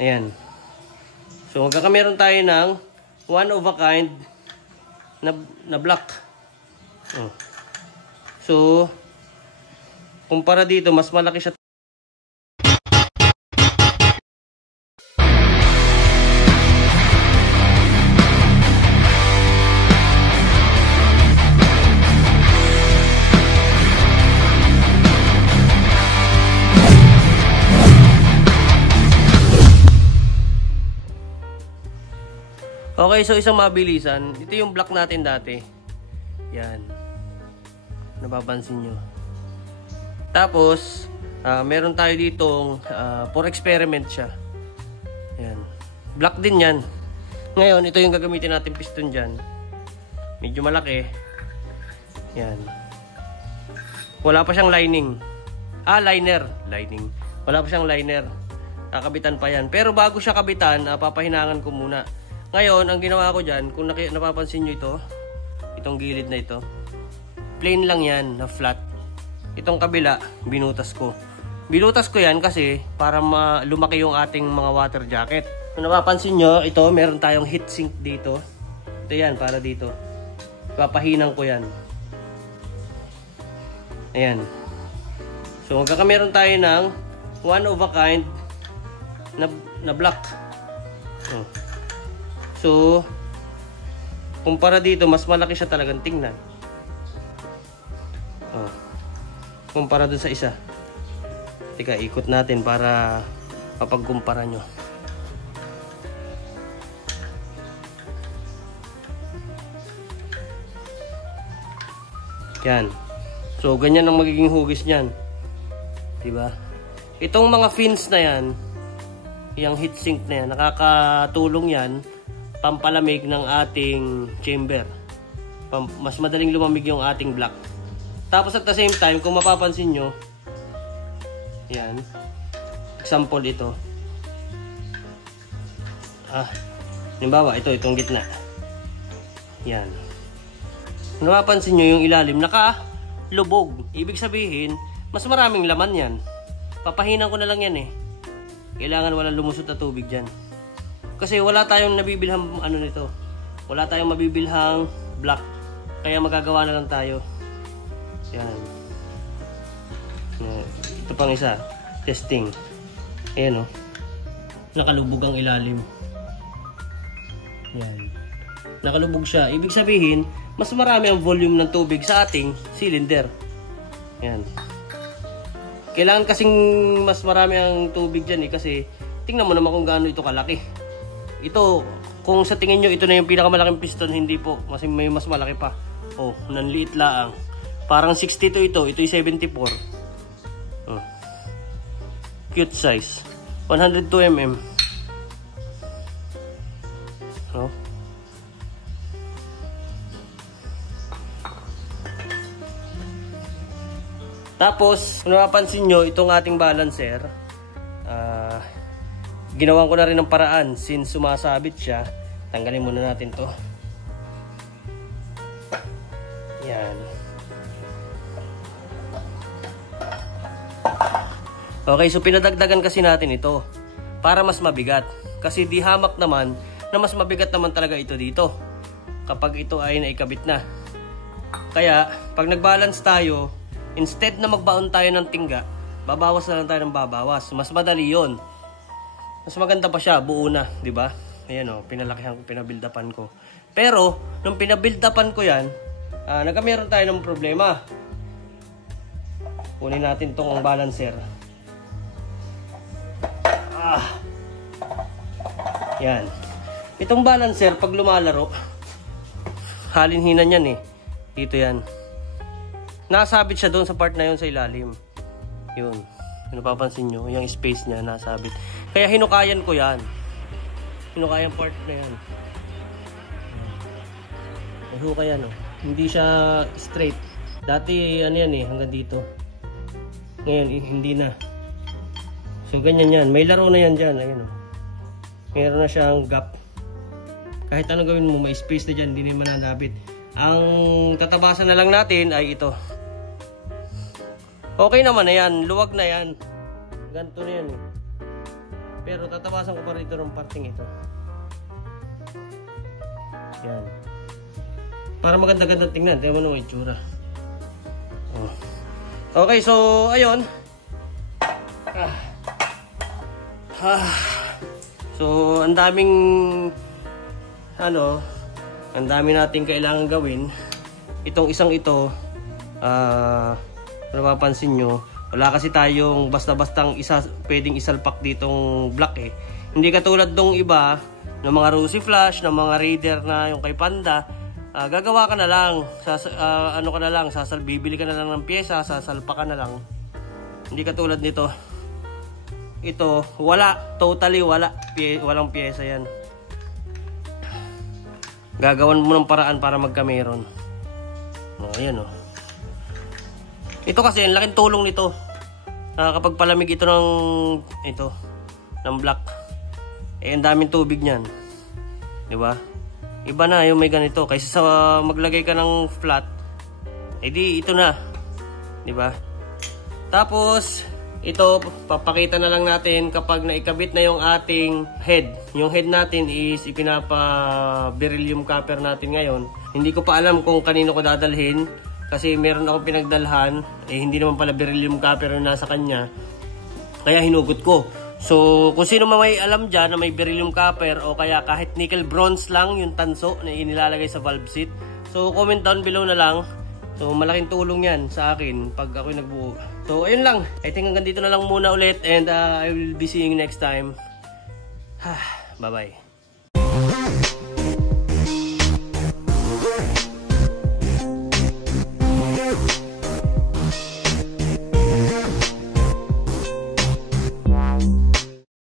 Ayan. So magkakameron tayo ng one of a kind na block. So kumpara dito, mas malaki siya. Okay, so isang mabilisan. Ito yung block natin dati. Yan. Napapansin nyo. Tapos, meron tayo ditong for experiment siya. Yan. Block din yan. Ngayon, ito yung gagamitin natin piston dyan. Medyo malaki. Yan. Wala pa siyang lining. Liner. Lining. Wala pa siyang liner. Kakabitan pa yan. Pero bago siya kabitan, papahinangan ko muna. Ngayon, ang ginawa ko dyan, kung napapansin nyo ito, itong gilid na ito, plain lang yan, na flat. Itong kabila, binutas ko. Binutas ko yan kasi para lumaki yung ating mga water jacket. Kung napapansin nyo, ito, meron tayong heat sink dito. Ito yan, para dito. Papahinang ko yan. Ayan. So, magkakameron tayo ng one of a kind na block. So, kumpara dito, mas malaki siya talagang tingnan. Kumpara dun sa isa. Teka, ikot natin para mapagkumpara nyo. Yan. So, ganyan ang magiging hugis niyan. Diba? Itong mga fins na yan, yung heatsink na yan, nakakatulong yan pampalamig ng ating chamber. Mas madaling lumamig yung ating block. Tapos at the same time, kung mapapansin nyo, yan, example ito. Halimbawa, itong gitna. Yan. Kung mapapansin nyo, yung ilalim, nakalubog. Ibig sabihin, mas maraming laman yan. Papahinan ko na lang yan eh. Kailangan walang lumusot na tubig dyan. Kasi wala tayong nabibilhang nito. Wala tayong mabibilhang block. Kaya magagawa na lang tayo. Yan. Ito pang isa. Testing. Ayan o. Nakalubog ang ilalim. Yan. Nakalubog siya. Ibig sabihin, mas marami ang volume ng tubig sa ating cylinder. Yan. Kailangan kasing mas marami ang tubig dyan eh. Kasi tingnan mo naman kung gaano ito kalaki. Ito, kung sa tingin nyo, ito na yung pinakamalaking piston, hindi po. May mas malaki pa. Nanliit laang. Parang 62 ito. Ito yung 74. Cute size. 102 mm. Tapos, kung napapansin nyo, itong ating balancer, ginawan ko na rin ng paraan since sumasabit siya. Tanggalin muna natin to. Yan. Okay, so pinadagdagan kasi natin ito para mas mabigat. Kasi di hamak naman na mas mabigat naman talaga ito dito kapag ito ay naikabit na. Kaya, pag nagbalance tayo, instead na magbaon tayo ng tingga, babawas na lang tayo ng babawas. Mas madali yon. Mas maganda pa siya, buo na, di ba? Ayan o, pinalakihan ko, pinabuild-upan ko. Pero, nung pinabuild-upan ko yan, nagkameron tayo ng problema. Kunin natin tong balancer. Yan. Itong balancer, pag lumalaro, halinhinan yan eh. Dito yan. Nasabit siya doon sa part na yun sa ilalim. Yun. Kung napapansin nyo, yung space niya nasabit. Kaya hinukayan ko yan. Hinukayan part na yan. May hukayan oh. Hindi siya straight. Dati ano yan eh, hanggang dito. Ngayon hindi na. So ganyan yan. May laro na yan dyan. Ayun oh. Meron na siyang gap. Kahit anong gawin mo, may space na dyan. Hindi na mananabit. Ang tatabasan na lang natin ay ito. Okay naman na yan. Luwag na yan. Ganito na yan eh. Pero tatawasan ko pa rito ng parting ito. Yan. Para maganda-ganda tingnan. Tingnan mo nung itsura. Oh. Okay, so ayun. So ang daming ang dami nating kailangan gawin. Itong isang ito, napapansin nyo, wala kasi tayong basta-bastang pwedeng isalpak ditong block eh. Hindi katulad nung iba, ng mga Rosy Flash, ng mga Raider na yung kay Panda, gagawa ka na lang, bibili ka na lang ng pyesa, sasalpa ka na lang. Hindi katulad nito. Ito, wala, totally wala, walang pyesa yan. Gagawan mo ng paraan para magkameron. Ayan o. Ito kasi, ang laking tulong nito. Kapag palamig ito ng block, ang daming tubig niyan. Diba? Iba na yung may ganito. Kaysa sa maglagay ka ng flat, edi ito na. Diba? Tapos, ito, papakita na lang natin kapag naikabit na yung ating head. Yung head natin is ipinapa-beryllium copper natin ngayon. Hindi ko pa alam kung kanino ko dadalhin. Kasi meron akong pinagdalhan. Hindi naman pala beryllium copper yung nasa kanya. Kaya hinugot ko. So, kung sino may alam dyan na may beryllium copper o kaya kahit nickel bronze lang yung tanso na inilalagay sa valve seat. So, comment down below na lang. So, malaking tulong yan sa akin pag ako'y nagbuo. So, ayun lang. I think hanggang dito na lang muna ulit and I will be seeing you next time. Bye-bye.